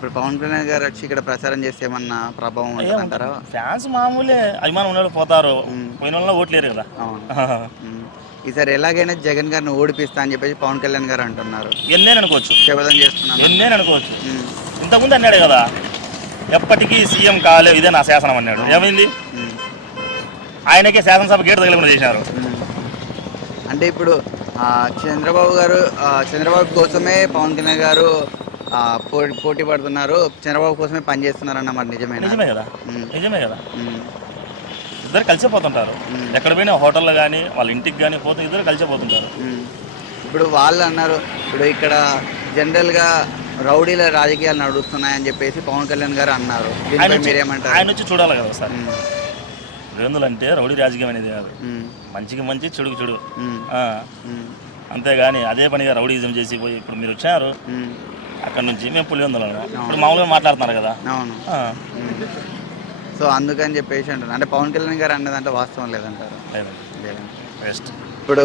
ఇప్పుడు పవన్ కళ్యాణ్ గారు వచ్చి ఇక్కడ ప్రచారం చేస్తే ఏమన్నా ప్రభావం ఉంటుందంటారా? ఫ్యాన్స్ మామూలే, అభిమానం ఉన్నవాళ్ళు పోతారు, ఉమ్, పోయిన వాళ్ళు ఓట్లేరు కదా. అవును. ఉమ్. ఈసారి ఎలాగైనా జగన్ గారిని ఓడిపిస్తా అని చెప్పేసి పవన్ కళ్యాణ్ గారు అంటున్నారు. ఎన్నేని అనుకోవచ్చు, శపథం చేస్తున్నాను. ఎన్నేని అనుకోవచ్చు. ఉమ్, ఇంతకుముందు అన్నాడు కదా, ఎప్పటికీ సీఎం కాలేవు, ఇదే నా శాసనం అన్నాడు. ఏమైంది? ఉమ్, ఆయనకే శాసనసభ గేటు తగలకుండా చేశారు. ఉమ్. అంటే ఇప్పుడు చంద్రబాబు కోసమే పవన్ కళ్యాణ్ గారు పోటీ పడుతున్నారు, చంద్రబాబు కోసమే పని చేస్తున్నారు అన్నమాట. నిజమే కదా, నిజమే కదా. ఉమ్, ఇద్దరు కలిసిపోతుంటారు. ఎక్కడ పోయినా హోటల్లో కానీ వాళ్ళ ఇంటికి కానీ పోతే ఇద్దరు కలిసిపోతుంటారు. ఉమ్. ఇప్పుడు వాళ్ళు అన్నారు, ఇప్పుడు ఇక్కడ జనరల్గా రౌడీల రాజకీయాలు నడుస్తున్నాయని చెప్పేసి పవన్ కళ్యాణ్ గారు అన్నారు. దీనిపై మీరేమంటారు? ఆయన వచ్చి చూడాలి కదా ఒకసారి. ఉమ్, ఎందులంటే రౌడీ రాజకీయం అనేది కాదు, ఉమ్, మంచికి మంచి చెడుకు చెడు. ఉమ్, ఆ, ఉమ్, అంతేగాని అదే పనిగా రౌడీజం చేసి పోయి ఇప్పుడు మీరు వచ్చారు ఉమ్. అక్కడ నుంచి మేము పులివెందులం ఇప్పుడు మామూలుగా మాట్లాడుతున్నారు కదా. అవును. ఆ, సో అందుకని చెప్పేసి అంటున్నారు. అంటే పవన్ కళ్యాణ్ గారు అన్నదంటే వాస్తవం లేదంటారు? లేదండి, లేదండి. బెస్ట్. ఇప్పుడు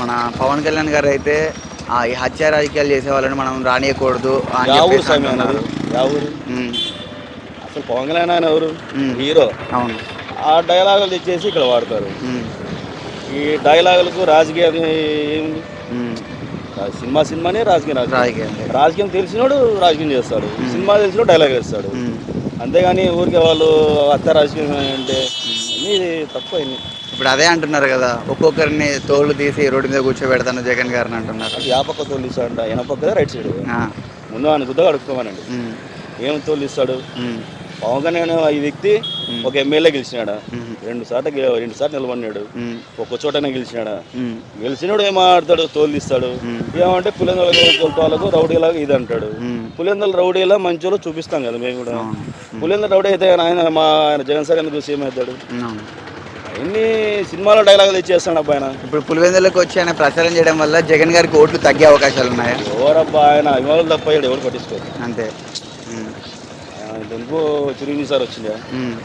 మన పవన్ కళ్యాణ్ గారు అయితే ఈ హత్య రాజకీయాలు చేసే వాళ్ళని మనం రానియకూడదు అని చెప్పేసి అంటున్నారు. ఉమ్, అసలు పవన్ కళ్యాణ్ ఆయన ఎవరు? ఉమ్. హీరో. అవును. ఆ డైలాగులు తెచ్చేసి ఇక్కడ వాడతారు. ఉమ్, ఈ డైలాగులకు రాజకీయం ఏముంది? ఉమ్. సినిమానే రాజకీయం. రాజకీయం లేదు. రాజకీయం తెలిసినోడు రాజకీయం చేస్తాడు, సినిమా తెలిసినోడు డైలాగ్ వేస్తాడు. ఉమ్, అంతేగాని ఊరికే వాళ్ళు హత్య రాజకీయం అంటే అన్నీ తక్కువ. ఇప్పుడు అదే అంటున్నారు కదా, ఒక్కొక్కరిని తోళ్ళు తీసి రోడ్డు మీద కూర్చోబెడతాను జగన్ గారిని అంటున్నారు. యా పక్క తోలు ఇస్తాడంట, ఎన పక్క రైట్ సైడ్. ఆ, ముందు ఆయన గుద్దగా అడుక్కోమనండి, ఉమ్, ఏం తోలు ఇస్తాడు? ఉమ్, పవన్ కళ్యాణ్ ఈ వ్యక్తి ఒక ఎమ్మెల్యే గెలిచినాడా? ఉమ్, 2 సార్లు నిలబడినాడు. ఉమ్, ఒక్క చోటనే గెలిచినాడా? ఉమ్, గెలిచినాడు ఏం మాట్లాడతాడు? తోలు ఇస్తాడు. ఉమ్. ఏమంటే పులివెందులకు రౌడీలాగా ఇది అంటాడు. ఉమ్. పులివెందుల రౌడీలా మంచోళ్ళు చూపిస్తాం కదా మేము కూడా. అవును. పులివెందుల రౌడీ అయితే ఆయన జగన్ సార్ ఎందుకు సీఎం అవుతాడు? అవును. ఎన్ని సినిమాలో డైలాగులు తెచ్చేస్తాడు అబ్బా ఆయన. ఇప్పుడు పులివెందులకు వచ్చి ఆయన ప్రచారం చేయడం వల్ల జగన్ గారికి ఓట్లు తగ్గే అవకాశాలు ఉన్నాయా? ఎవరబ్బా ఆయన అభిమానులు తప్ప ఎవరు పట్టించుకోరు. అంతే. ఉమ్, ఆయన ఎందుకో చిరంజీవి సార్ వచ్చిందా, ఉమ్,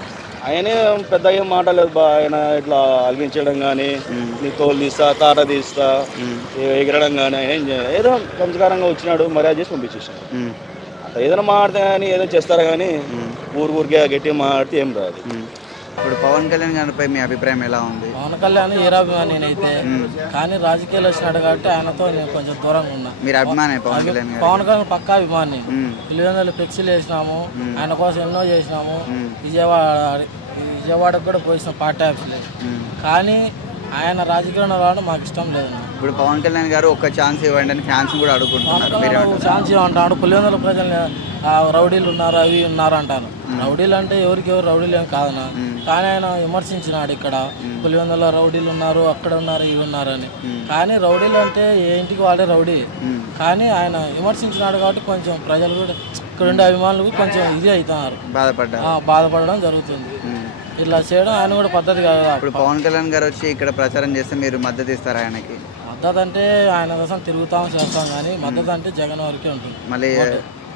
ఆయనే పెద్ద ఏం మాట్లాడలేదు బా. ఆయన ఇట్లా అలిగించడం కానీ, నీ తోలు తీస్తా, తాట తీస్తా, ఉమ్, ఎగరడం కానీ ఆయన ఏం చేయలేదు. ఏదో సంస్కారంగా వచ్చినాడు, మర్యాద చేసి పంపించేసాడు. ఉమ్, అట్లా ఏదైనా మాట్లాడితే కానీ ఏదో చేస్తారు కానీ ఉమ్, ఊరికే గట్టిగా మాట్లాడితే ఏం రాదు. ఉమ్. ఇప్పుడు పవన్ కళ్యాణ్ గారిపై మీ అభిప్రాయం ఎలా ఉంది? పవన్ కళ్యాణ్ హీరాభిమాని నేనైతే, కానీ రాజకీయాలు వచ్చినాడు కాబట్టి ఆయనతో నేను కొంచెం దూరంగా ఉన్నా. మీరు అభిమానే పవన్ కళ్యాణ్ గారు? పవన్ కళ్యాణ్ పక్కా అభిమాని. ఉమ్, పులివెందులు ఫ్లెక్సీలు వేసినాము, ఆయన కోసం ఎన్నో చేసినాము. ఉమ్, విజయవాడకు కూడా పోయినాం పార్టీ ఆఫీస్లో. ఉమ్. కానీ ఆయన రాజకీయంలో రావడం మాకు ఇష్టం లేదు. ఇప్పుడు పవన్ కళ్యాణ్ గారు ఒక్క ఛాన్స్ ఇవ్వండి అని ఫ్యాన్స్ కూడా అడుగుకుంటున్నారు. మీరేమంటారు? ఛాన్స్ అంటాడు. పులివెందుల ప్రజలు రౌడీలు ఉన్నారు, అవి ఉన్నారు అంటారు. రౌడీలు అంటే ఎవరు రౌడీలు ఏం కాదనా, కానీ ఆయన విమర్శించినాడు ఇక్కడ పులివెందుల రౌడీలు ఉన్నారు, అక్కడ ఉన్నారు, ఇవి ఉన్నారు అని. కానీ రౌడీలు అంటే ఏ ఇంటికి వాళ్ళే రౌడీ. కానీ ఆయన విమర్శించినాడు కాబట్టి కొంచెం ప్రజలు కూడా, ఇక్కడ ఉండే అభిమానులు కొంచెం ఇది అవుతున్నారు, బాధపడడం జరుగుతుంది. ఇట్లా చేయడం ఆయన కూడా పద్ధతి కాదు. ఇప్పుడు పవన్ కళ్యాణ్ గారు వచ్చి ఇక్కడ ప్రచారం చేస్తే మీరు మద్దతు ఇస్తారా ఆయనకి? మద్దతు అంటే ఆయన కోసం తిరుగుతాం చేస్తాం, కానీ మద్దతు అంటే జగన్ వరకే ఉంటుంది. మళ్ళీ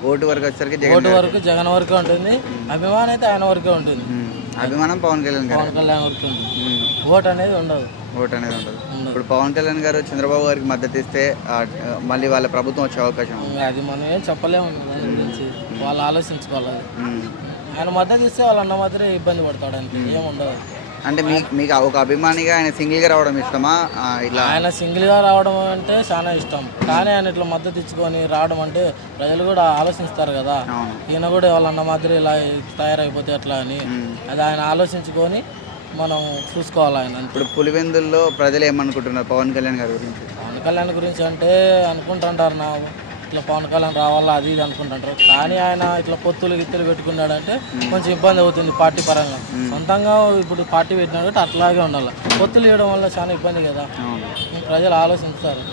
ఓటు వరకు వచ్చేసరికి ఓటు వరకు జగన్ వరకే ఉంటుంది, అభిమానం అయితే ఆయన వరకే ఉంటుంది. అభిమానం పవన్ కళ్యాణ్ గారు వరకే ఉంటుంది, ఓటు అనేది ఉండదు. ఓటు అనేది ఉండదు. ఇప్పుడు పవన్ కళ్యాణ్ గారు చంద్రబాబు గారికి మద్దతు ఇస్తే మళ్ళీ వాళ్ళ ప్రభుత్వం వచ్చే అవకాశం ఉంది. అది మనం ఏం చెప్పలేము దాని గురించి, వాళ్ళు ఆలోచించుకోవాలి. ఆయన మద్దతు ఇస్తే వాళ్ళ అన్న మాత్రమే ఇబ్బంది పడతాడు, అంటే ఏముండదు. అంటే మీకు ఒక అభిమానిగా ఆయన సింగిల్గా రావడం ఇష్టమా? ఇట్లా ఆయన సింగిల్గా రావడం అంటే చాలా ఇష్టం, కానీ ఆయన ఇట్లా మద్దతు ఇచ్చుకొని రావడం అంటే ప్రజలు కూడా ఆలోచిస్తారు కదా, ఈయన కూడా వాళ్ళన్న మాదిరి ఇలా తయారైపోతే ఎట్లా అని. అది ఆయన ఆలోచించుకొని మనం చూసుకోవాలి ఆయన. ఇప్పుడు పులివెందుల్లో ప్రజలు ఏమనుకుంటున్నారు పవన్ కళ్యాణ్ గారి గురించి? పవన్ కళ్యాణ్ గురించి అంటే అనుకుంటుంటారు నా ఇట్లా పవన్ కళ్యాణ్ రావాలా అది ఇది అనుకుంటుంటారు, కానీ ఆయన ఇట్లా పొత్తులు గిత్తులు పెట్టుకున్నాడంటే కొంచెం ఇబ్బంది అవుతుంది పార్టీ పరంగా. సొంతంగా ఇప్పుడు పార్టీ పెట్టినాడు అట్లాగే ఉండాలి, పొత్తులు ఇవ్వడం వల్ల చాలా ఇబ్బంది కదా, ప్రజలు ఆలోచిస్తారు.